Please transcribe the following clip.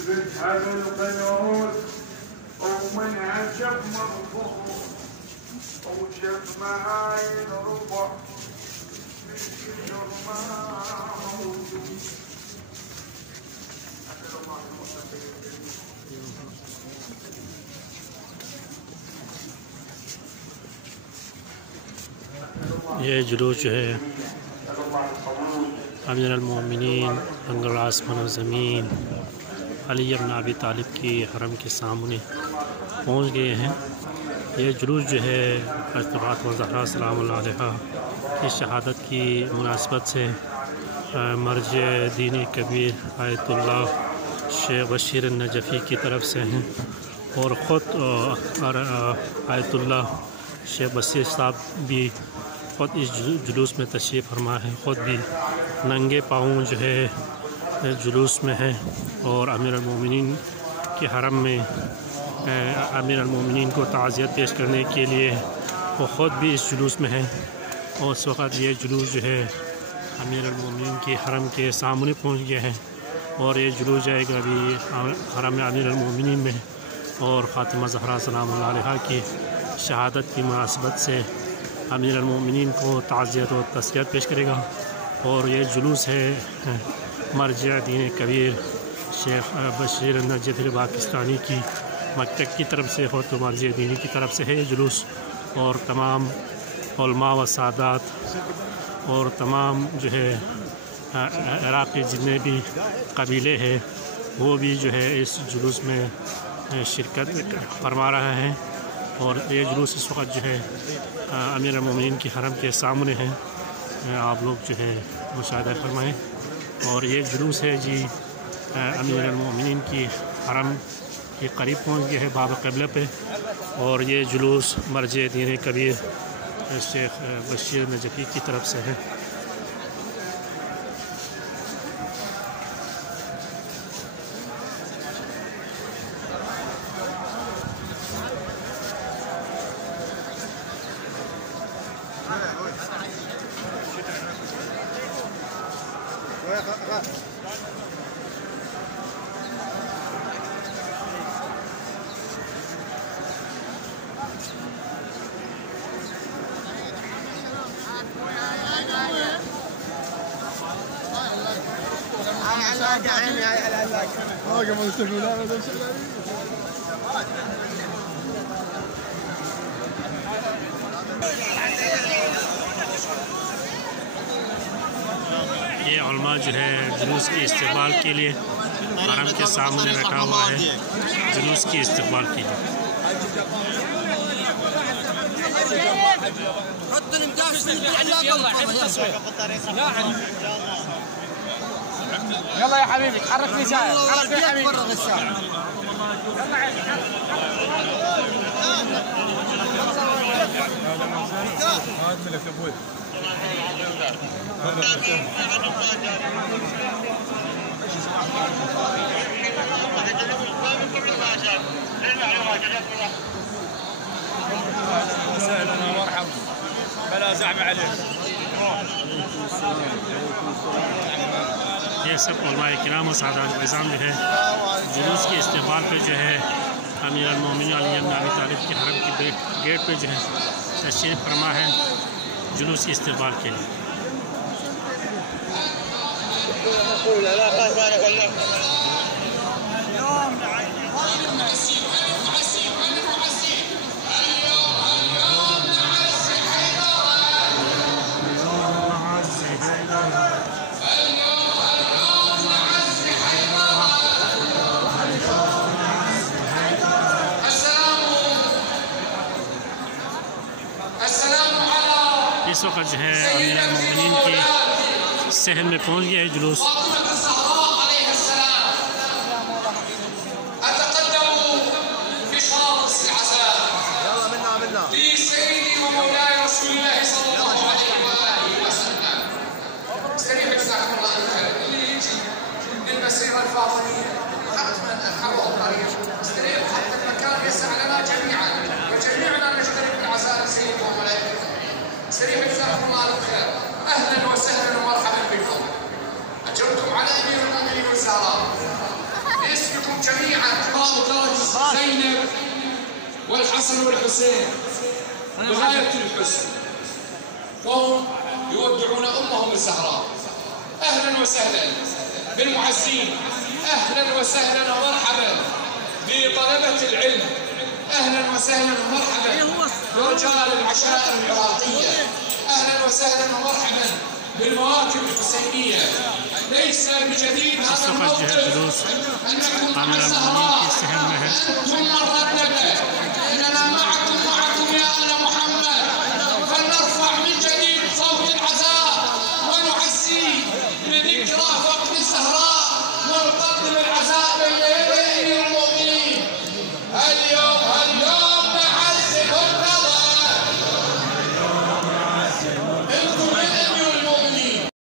هذا القنوت ومن عجب مرفوع وجب معاي الربع من شجر ما موجود. یہ جلوس جو ہے امیر المومنین انگر آسمان و زمین علی بن ابی طالب کی حرم کے سامنے پہنچ گئے ہیں۔ یہ جلوس جو ہے فاطمہ الزہرا سلام اللہ علیہا کی شہادت کی مناسبت سے مرجع دین کبیر آیت اللہ شیخ بشیر النجفی کی طرف سے ہیں، اور خود آیت اللہ شیخ بشیر صاحب بھی خود اس جلوس میں تشریف فرما ہے، خود بھی ننگے پاؤں جو ہے جلوس میں ہے، اور امیر المومنین کے حرم میں امیر المومنین کو تعزیت پیش کرنے کے لیے وہ خود بھی اس جلوس میں ہے، اور اس وقت یہ جلوس جو ہے امیر المومنین کے حرم کے سامنے پہنچ گیا ہے، اور یہ جلوس جائے گا ابھی حرم امیر المومنین میں، اور فاطمہ زہرا سلام اللہ علیہا کی شہادت کی مناسبت سے امیر المومنین کو تعزیت و تسلیت پیش کرے گا۔ اور یہ جلوس ہے مرجع دین کبیر شیخ بشیر النجفی پاکستانی کی مکتب کی طرف سے ہو، تو مرجع دینی کی طرف سے ہے یہ جلوس، اور تمام علماء و سادات اور تمام جو ہے عراق کے جتنے بھی قبیلے ہیں وہ بھی جو ہے اس جلوس میں شرکت فرما رہا ہے، اور یہ جلوس اس وقت جو ہے امیر المومنین کی حرم کے سامنے ہے، آپ لوگ جو ہے مشاہدہ فرمائیں۔ اور یہ جلوس ہے جی امیر المومنین کی حرم کے قریب پہنچ گیا ہے باب قبلہ پہ، اور یہ جلوس مرجع دین کبیر شیخ بشیر نجفی کی طرف سے ہے۔ یہ علماء جو ہے جلوس کے استقبال کے لیے حرم کے سامنے رکھا ہوا ہے، جلوس کے استقبال کے لیے۔ يلا يا حبيبي حرك لي شاي، حرك لي حبيبي فرغ الشاي. هذا ملك ابوي. سهلا ومرحبا بلا زحمه عليك. یہ سب علماء کرام و سادات نظام جو ہے جلوس کے استقبال پہ جو ہے امیر المومنین علی بن ابی طالب کے حرم کے گیٹ پہ جو ہے تشریف فرما ہے جلوس کے استقبال کے لیے۔ اس وقت جو ہے امیر المومنین کے صحن میں پہنچ گیا ہے جلوس۔ أهلا وسهلا ومرحبا بكم. أجبتم على أمير المؤمنين والزهراء باسمكم زينب والحسن والحسين بغاية الحسن، وهم يودعون أمهم الزهراء. أهلا وسهلا بالمعزين، أهلا وسهلا ومرحبا بطلبة العلم، أهلا وسهلا ومرحبا برجال العشائر العراقية، أهلا وسهلا ومرحبا بالمواكب الحسينية. ليس بجديد هذا الموقف أن نكون مع الزهراء، أنتم الرنبة، إننا معكم يا آل محمد.